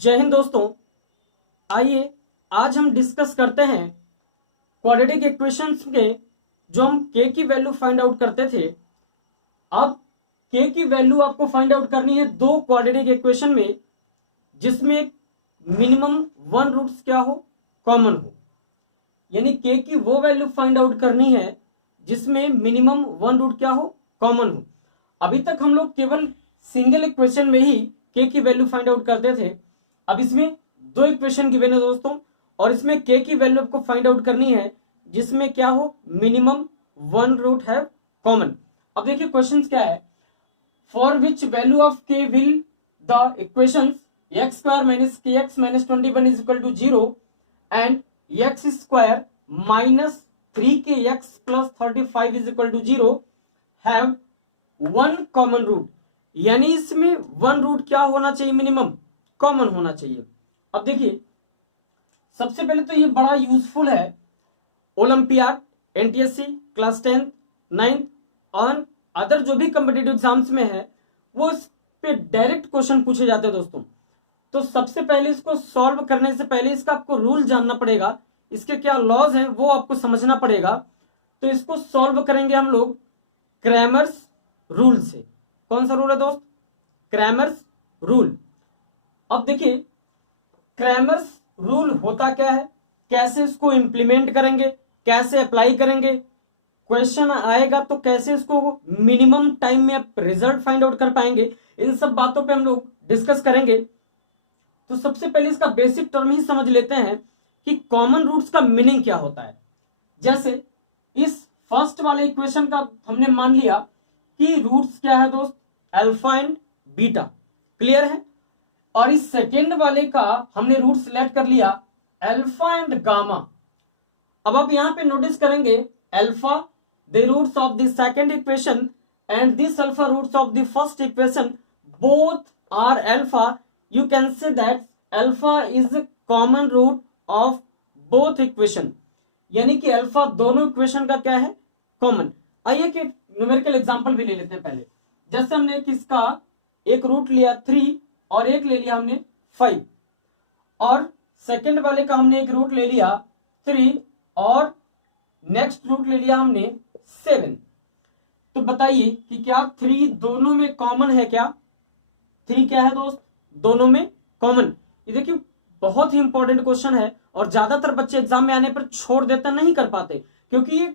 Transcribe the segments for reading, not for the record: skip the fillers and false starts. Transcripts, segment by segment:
जय हिंद दोस्तों। आइए आज हम डिस्कस करते हैं क्वाड्रेटिक इक्वेशंस के जो हम के की वैल्यू फाइंड आउट करते थे। अब के की वैल्यू आपको फाइंड आउट करनी है दो क्वाड्रेटिक इक्वेशन में जिसमें मिनिमम वन रूट्स क्या हो, कॉमन हो। यानी के की वो वैल्यू फाइंड आउट करनी है जिसमें मिनिमम वन रूट क्या हो, कॉमन हो। अभी तक हम लोग केवल सिंगल इक्वेशन में ही के की वैल्यू फाइंड आउट करते थे। अब इसमें दो इक्वेशन गिवन है दोस्तों, और इसमें के की वैल्यू आपको फाइंड आउट करनी है जिसमें क्या हो, मिनिमम वन रूट है कॉमन। अब देखिए क्वेश्चन क्या है, for which value of K will the equation X square minus के x minus 21 is equal to 0 and X square minus 3kx plus 35 is equal to 0 have one common root. यानी इसमें one root क्या होना चाहिए, minimum common होना चाहिए। अब देखिए सबसे पहले तो ये बड़ा यूजफुल है ओलंपियाड, एनटीएससी, क्लास 10, 9 और अदर जो भी कॉम्पिटिटिव एग्जाम्स में है वो इस पे डायरेक्ट क्वेश्चन पूछे जाते हैं दोस्तों। तो सबसे पहले इसको सॉल्व करने से पहले इसका आपको रूल जानना पड़ेगा, इसके क्या लॉज हैं वो आपको समझना पड़ेगा। तो इसको सॉल्व करेंगे हम लोग क्रैमर्स रूल से। कौन सा रूल है दोस्त, क्रैमर्स रूल। अब देखिए क्रैमर्स रूल होता क्या है, कैसे इसको इंप्लीमेंट करेंगे, कैसे अप्लाई करेंगे, क्वेश्चन आएगा तो कैसे इसको मिनिमम टाइम में आप रिजल्ट फाइंड आउट कर पाएंगे, इन सब बातों पे हम लोग डिस्कस करेंगे। तो सबसे पहले इसका बेसिक टर्म ही समझ लेते हैं कि कॉमन रूट्स का मीनिंग क्या होता है। जैसे इस फर्स्ट वाले इक्वेशन का हमने मान लिया कि रूट्स क्या है दोस्त, अल्फा एंड बीटा, क्लियर है। और इस सेकेंड वाले का हमने रूट सिलेक्ट कर लिया अल्फा एंड गामा। अब आप यहां पे नोटिस करेंगे alpha the roots of the second equation and this alpha roots of the first equation both are alpha. You can say that alpha is common root of both equation. यानी कि alpha दोनों equation का क्या है, common. आइए कि numerical example भी ले लेते हैं पहले। जैसे हमने किसका एक रूट लिया 3 और एक ले लिया हमने 5, और सेकंड वाले का हमने एक रूट ले लिया 3 और नेक्स्ट रूट ले लिया हमने 7। तो बताइए कि क्या 3 दोनों में कॉमन है क्या, 3 क्या है दोस्त, दोनों में कॉमन। ये देखिए बहुत ही इंपॉर्टेंट क्वेश्चन है और ज्यादातर बच्चे एग्जाम में आने पर छोड़ देते, नहीं कर पाते क्योंकि ये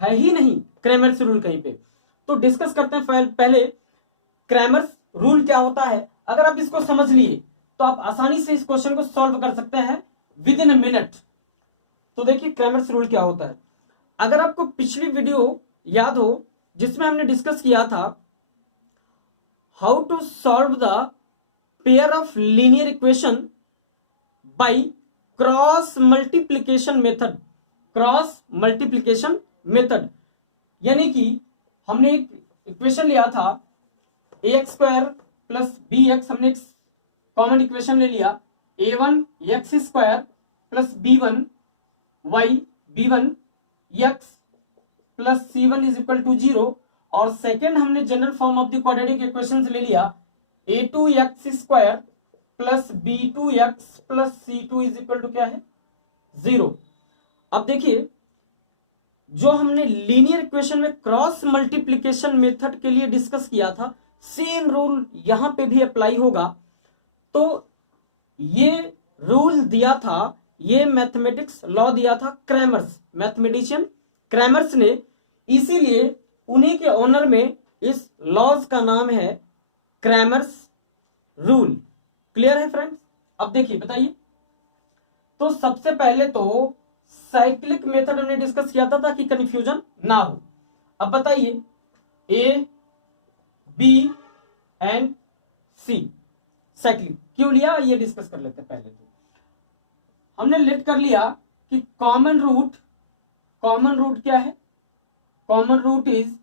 है ही नहीं क्रैमर्स रूल कहीं पे। तो डिस्कस करते हैं पहले क्रैमर्स रूल क्या होता है। अगर आप इसको समझ लिए तो आप आसानी से इस क्वेश्चन को सॉल्व कर सकते हैं विद इन अ मिनट। तो देखिए क्रैमर्स रूल क्या होता है। अगर आपको पिछली वीडियो याद हो जिसमें हमने डिस्कस किया था how to solve the pair of linear equation by cross multiplication method, cross multiplication method. यानी कि हमने एक इक्वेशन लिया था ax square plus b x, हमने एक कॉमन इक्वेशन ले लिया a1 x square plus b1 y b1 x plus c1 is equal to 0। और सेकेंड हमने general form of the quadratic equation ले लिया a2 x square plus b2 x plus c2 is equal to क्या है, 0। अब देखिए जो हमने लीनियर इक्वेशन में क्रॉस मल्टीप्लीकेशन मेथड के लिए डिस्कस किया था सेम रूल यहां पे भी अप्लाई होगा। तो ये रूल दिया था, ये मैथमेटिक्स लॉ दिया था क्रैमर्स, मैथमेटिशियन क्रैमर्स ने, इसीलिए उन्हीं के ऑनर में इस लॉज का नाम है क्रैमर्स रूल। क्लियर है फ्रेंड्स। अब देखिए बताइए, तो सबसे पहले तो साइक्लिक मेथड हमने डिस्कस किया था ताकि कंफ्यूजन ना हो। अब बताइए A B and C cyclic क्यों लिया, ये डिस्कस कर लेते हैं। पहले तो हमने लेट कर लिया कि कॉमन रूट क्या है, कॉमन रूट इज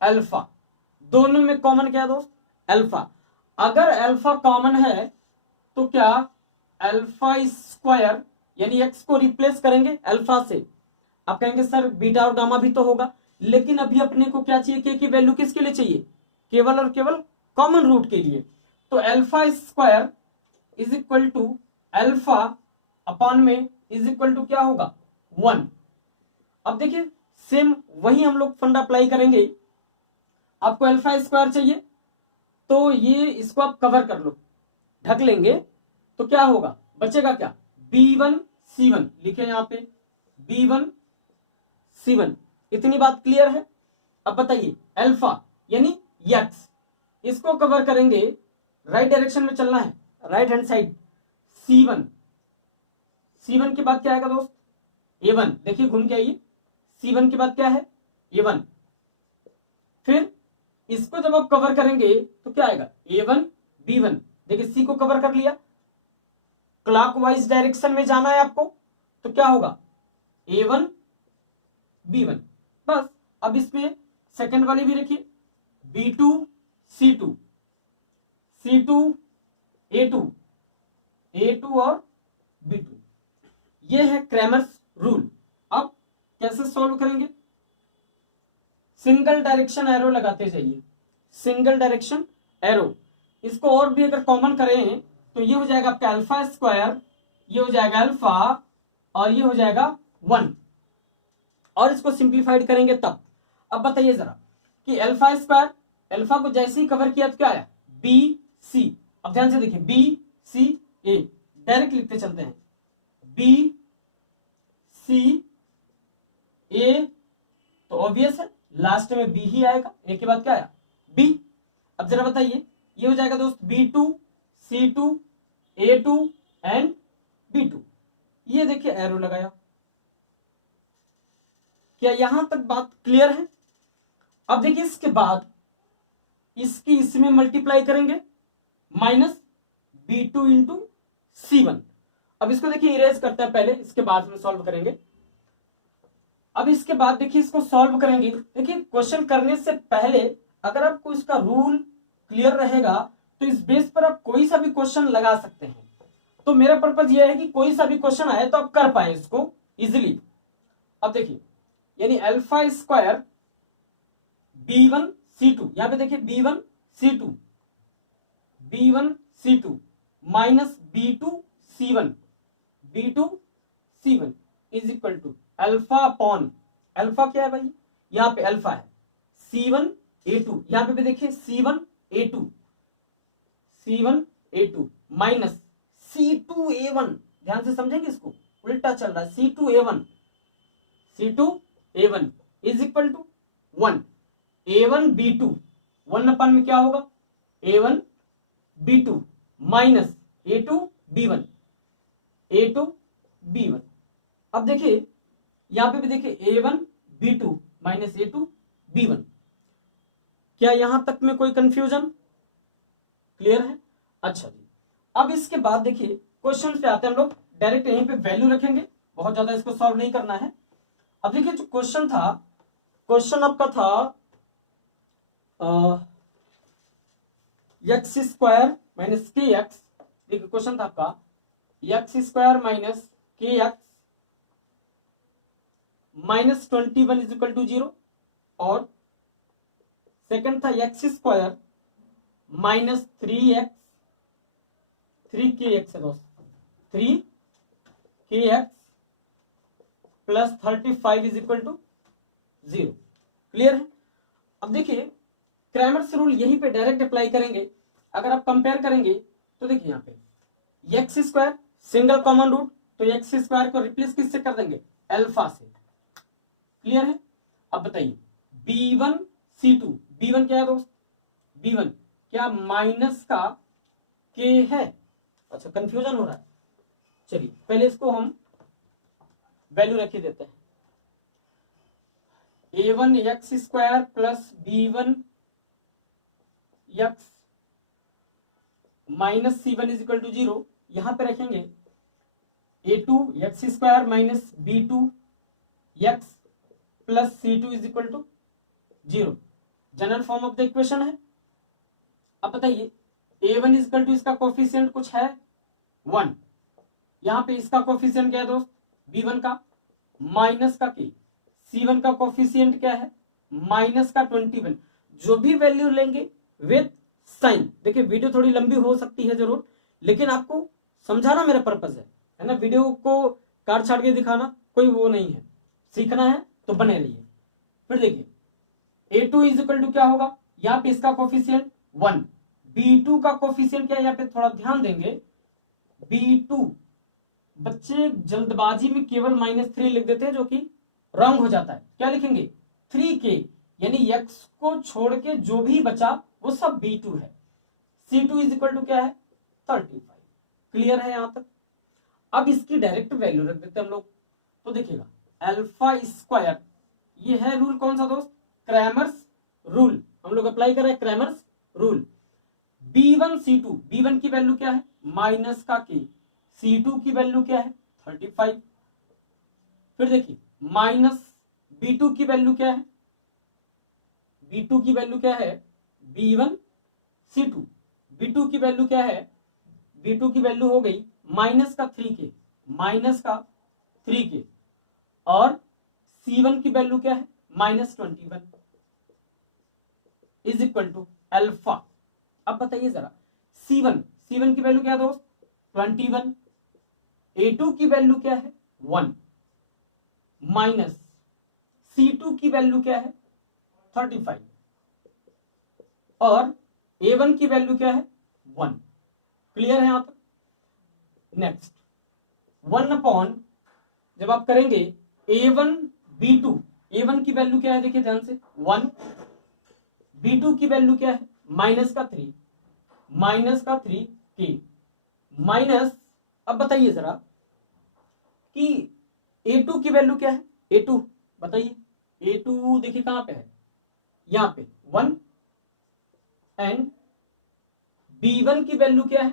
अल्फा। दोनों में कॉमन क्या है दोस्त, अल्फा। अगर अल्फा कॉमन है तो क्या अल्फा स्क्वायर यानी एक्स को रिप्लेस करेंगे अल्फा से। आप कहेंगे सर बीटा और गामा भी तो होगा, लेकिन अभी अपने को क्या चाहिए, के की वैल्यू किसके लिए चाहिए, केवल और केवल कॉमन रूट के लिए। तो alpha square is equal to alpha upon में इज इक्वल टू क्या होगा 1। अब देखिए सेम वही हम लोग फंडा अप्लाई करेंगे। आपको अल्फा स्क्वायर चाहिए तो ये इसको आप कवर कर लो, ढक लेंगे तो क्या होगा, बचेगा क्या, B1 C1 लिखे यहां पे B1 C1। इतनी बात क्लियर है। अब बताइए अल्फा यानी यक्स, इसको कवर करेंगे, राइट डायरेक्शन में चलना है, right hand side C1। C1 के बाद क्या आएगा दोस्त, A1। देखिए घूम के आइए, C1 के बाद क्या है A1। फिर इसको जब आप कवर करेंगे तो क्या आएगा A1 B1। देखिए C को कवर कर लिया, क्लॉकवाइज डायरेक्शन में जाना है आपको तो क्या होगा A1 B1। बस अब इसमें सेकंड वाली भी रखिए B2 C2 C2 A2 A2 और B2। ये है क्रैमर्स रूल। अब कैसे सॉल्व करेंगे, सिंगल डायरेक्शन एरो लगाते जाइए, सिंगल डायरेक्शन एरो। इसको और भी अगर कॉमन करें तो ये हो जाएगा आपका अल्फा स्क्वायर, ये हो जाएगा अल्फा और ये हो जाएगा 1। और इसको सिंप्लीफाइड करेंगे तब। अब बताइए जरा कि अल्फा स्क्वायर, अल्फा को जैसे ही कवर किया तो क्या आया बी सी। अब ध्यान से देखिए बी सी ए, डायरेक्ट लिखते चलते हैं बी सी ए, तो ऑब्वियस है लास्ट में बी ही आएगा, ए के बाद क्या आया बी। अब जरा बताइए ये हो जाएगा दोस्त B2 C2 A2 and B2। ये देखिए एरो लगाया। क्या यहां तक बात क्लियर है। अब देखिए इसके बाद इसकी इसमें मल्टीप्लाई करेंगे माइनस B2 इंटू C1। अब इसको देखिए इरेज करते हैं पहले, इसके बाद में सॉल्व करेंगे। अब इसके बाद देखिए इसको सॉल्व करेंगे। देखिए क्वेश्चन करने से पहले अगर आपको इसका रूल क्लियर रहेगा तो इस बेस पर आप कोई सा भी क्वेश्चन लगा सकते हैं। तो मेरा पर्पज यह है कि कोई सा भी क्वेश्चन आए तो आप कर पाए इसको इजिली। अब देखिए यानी अल्फा स्क्वायर B1 C2, यहां पे देखिए B1 C2 B1 C2 minus B2 C1 B2 C1 is equal to alpha upon, alpha क्या है भाई, यहां पे अल्फा है C1 A2, यहां पे भी देखिए C1 A2 C1 A2 minus C2 A1। ध्यान से समझेंगे, इसको उल्टा चल रहा है C2 A1 is equal to 1 A1 B2, 1 अपन में क्या होगा A1 B2 minus A2 B1। अब देखिए यहां पे भी देखिए A1 B2 minus A2 B1। क्या यहां तक में कोई कंफ्यूजन क्लियर है। अच्छा जी, अब इसके बाद देखिए क्वेश्चन पे आते हैं हम लोग, डायरेक्ट यहीं पे वैल्यू रखेंगे, बहुत ज्यादा इसको सॉल्व नहीं करना है। अब देखिए जो क्वेश्चन था, क्वेश्चन आपका था एक्स स्क्वायर माइनस के एक्स। देखिए क्वेश्चन था आपका एक्स स्क्वायर माइनस के x minus 21 is equal to 0, और सेकंड था x square minus 3x 3kx है दोस्त 3kx plus 35 is equal to 0। Clear है। अब देखिए क्रैमर्स रूल यहीं पे डायरेक्ट अप्लाई करेंगे। अगर आप कंपेयर करेंगे तो देखिए यहाँ पे x square single common root, तो एक्स स्क्वायर को रिप्लेस किससे कर देंगे अल्फा से। क्लियर है। अब बताइए B1 C2, B1 क्या है दोस्त, B1 क्या माइनस का k है। अच्छा कंफ्यूजन हो रहा है, चलिए पहले इसको हम वैल्यू रख ही देते हैं। A1 x square plus B1 x minus C1 is equal to 0, यहां पे रखेंगे A2 x square minus B2 x plus C2 is equal to 0। General form of the equation है। अब बताइए A1 इज इक्वल टू इसका coefficient कुछ है 1, यहां पे इसका कोफिशिएंट क्या है दोस्त B1 का माइनस का k, C1 का कोफिशिएंट क्या है माइनस का 21। जो भी वैल्यू लेंगे विथ साइन। देखिए वीडियो थोड़ी लंबी हो सकती है जरूर, लेकिन आपको समझाना मेरा पर्पज है ना। वीडियो को काट छाट के दिखाना कोई वो नहीं है, सीखना है तो बने रहिए। फिर देखिए a2 इज इक्वल टू क्या होगा, यहाँ पे इसका कोफिशियंट 1, b2 का कोफिशियंट क्या है, यहाँ पे थोड़ा ध्यान देंगे। b2 बच्चे जल्दबाजी में केवल -3 लिख देते हैं, जो कि रॉन्ग हो जाता है। क्या लिखेंगे 3k, यानी x को छोड़ के जो भी बचा वो सब b2 है। c2 इज इक्वल टू क्या है 35। क्लियर है यहां तक। अब इसकी डायरेक्ट वैल्यू रख देते हैं हम लोग। तो देखिएगा अल्फा स्क्वायर, ये है रूल कौन सा दोस्त, क्रैमर्स रूल। हम लोग अप्लाई कर रहे हैं Cramer's rule. b1 c2, b1 की वैल्यू क्या है माइनस का k, c2 की वैल्यू क्या है 35। फिर देखिए माइनस b2 की वैल्यू क्या है, b2 की वैल्यू क्या है b1 c2, b2 की वैल्यू क्या है, b2 की वैल्यू हो गई माइनस का 3k, माइनस का 3k, और c1 की वैल्यू क्या है -21 इज इक्वल टू अल्फा। अब बताइए जरा c1 की वैल्यू क्या है दोस्त 21, a2 की वैल्यू क्या है 1, माइनस c2 की वैल्यू क्या है 35, और a1 की वैल्यू क्या है 1। क्लियर है यहां तक। नेक्स्ट 1 जब आप करेंगे a1 b2, a1 की वैल्यू क्या है देखिए ध्यान से 1, b2 की वैल्यू क्या है -3k, माइनस। अब बताइए जरा कि a2 की वैल्यू क्या है, a2 बताइए, a2 देखिए कहां पे है, यहां पे 1, एंड b1 की वैल्यू क्या है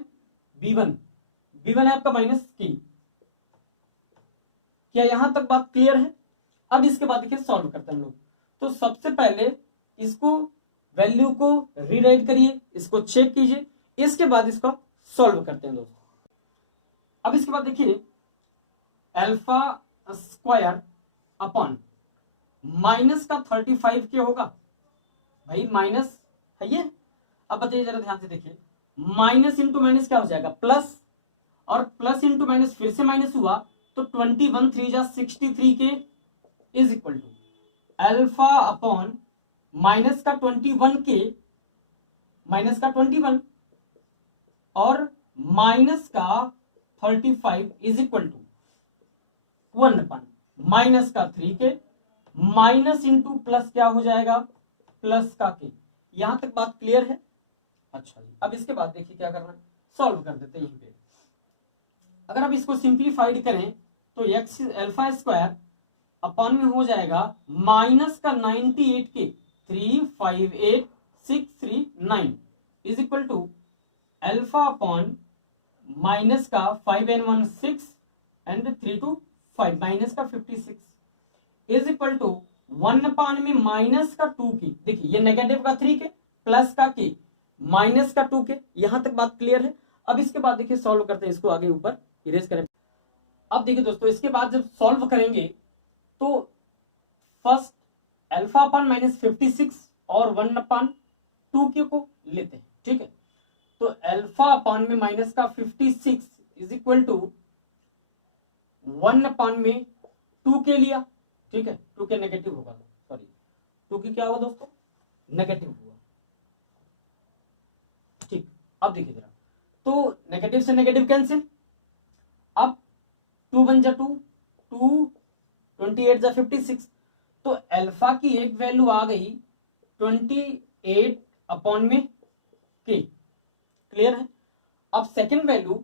b1 है आपका -k। क्या यहां तक बात क्लियर है। अब इसके बाद देखिए सॉल्व करते हैं हम लोग। तो सबसे पहले इसको वैल्यू को रीराइट करिए, इसको चेक कीजिए, इसके बाद इसको सॉल्व करते हैं दोस्तों। अब इसके बाद देखिए अल्फा स्क्वायर अपॉन माइनस का 35 क्या होगा भाई, माइनस है ये। अब बताइए जरा ध्यान से देखिए, माइनस इंटू माइनस क्या हो जाएगा प्लस, और प्लस इंटू माइनस फिर से माइनस हुआ तो 21 3 जा 63 के is equal to alpha upon minus का 21 के, माइनस का 21 और माइनस का 35 is equal to 1 upon minus का 3 के माइनस इंटू प्लस क्या हो जाएगा प्लस का के। यहां तक बात क्लियर है। अच्छा जी, अब इसके बाद देखिए क्या करना है, सॉल्व कर देते हैं यहीं पे। अगर आप इसको सिंप्लीफाइड करें तो एक्स अल्फा स्क्वायर अपॉन में हो जाएगा माइनस का 98 के 358639 is equal to alpha upon minus का 5n16 एंड 325 माइनस का 56 इज इक्वल टू 1 अपान में माइनस का 2 की, देखिए ये नेगेटिव का 3 के प्लस का के माइनस का 2 के। यहां तक बात क्लियर है। अब इसके बाद देखिए सॉल्व करते हैं, इसको आगे ऊपर इरेज करें। अब देखिए दोस्तों इसके बाद जब सॉल्व करेंगे तो फर्स्ट अल्फा अपान -56 और 1 अपान 2 को लेते हैं, ठीक है। तो अल्फा अपान में माइनस का 56 इज इक्वल टू 1 अपान में 2 लिया, ठीक है। 2 नेगेटिव होगा, सॉरी 2 क्या होगा दोस्तों नेगेटिव हुआ, ठीक। अब देखिए जरा, तो नेगेटिव से नेगेटिव कैंसिल, अब 2 1 जा 2, 2 28 जा 56, तो अल्फा की एक वैल्यू आ गई 28 अपॉन में के। क्लियर है। अब सेकंड वैल्यू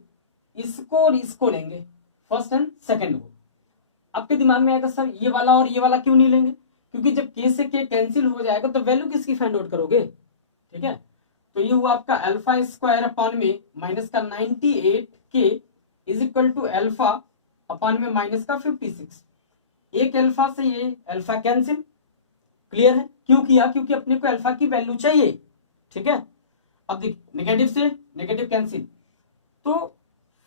इसको और इसको लेंगे, फर्स्ट एंड सेकंड को। आपके दिमाग में आएगा सर ये वाला और ये वाला क्यों नहीं लेंगे, क्योंकि जब के से के कैंसिल हो जाएगा तो वैल्यू किसकी फाइंड आउट करोगे, ठीक है। तो ये हुआ आपका अल्फा स्क्वायर अपॉन में माइनस का 98 के is equal to alpha upon में माइनस का 56। एक अल्फा से ये अल्फा कैंसिल, क्लियर है। क्यों किया, क्योंकि अपने को अल्फा की वैल्यू चाहिए, ठीक है। अब देख नेगेटिव से नेगेटिव कैंसिल, तो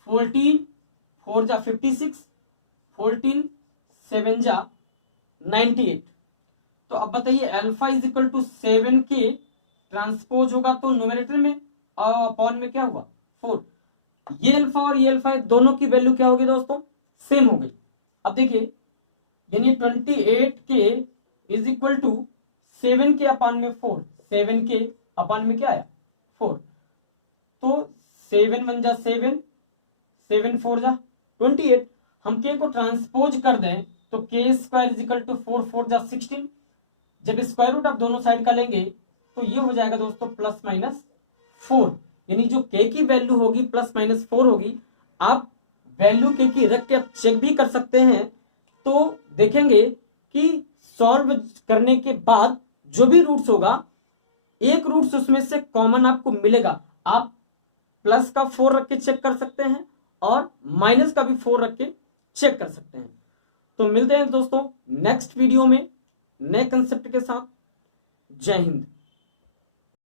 14 4 जा 56, 14 7 जा 98। तो अब बताइए अल्फा इज इक्वल टू 7 के ट्रांसपोज होगा तो न्यूमरेटर में अपॉन में क्या हुआ 4। ये अल्फा और ये अल्फा दोनों की वैल्यू क्या होगी दोस्तों, सेम हो गई। अब देखिए यानी 28 के इज इक्वल टू 7 के अपान में 4, 7 के अपान में क्या आया 4, तो 7 1 जा 7, 7 4 जा 28। हम के को ट्रांसपोज कर दें तो के स्क्वायर इज इक्वल टू 4 4 जा 16। जब स्क्वायर रूट आप दोनों साइड का लेंगे तो ये हो जाएगा दोस्तों प्लस माइनस 4, यानी जो के की वैल्यू होगी प्लस माइनस 4 होगी। आप वैल्यू के की रख के आप चेक भी कर सकते हैं, तो देखेंगे कि सॉल्व करने के बाद जो भी रूट्स होगा एक रूट्स उसमें से कॉमन आपको मिलेगा। आप प्लस का 4 रख के चेक कर सकते हैं और माइनस का भी 4 रख के चेक कर सकते हैं। तो मिलते हैं दोस्तों नेक्स्ट वीडियो में नए कंसेप्ट के साथ। जय हिंद।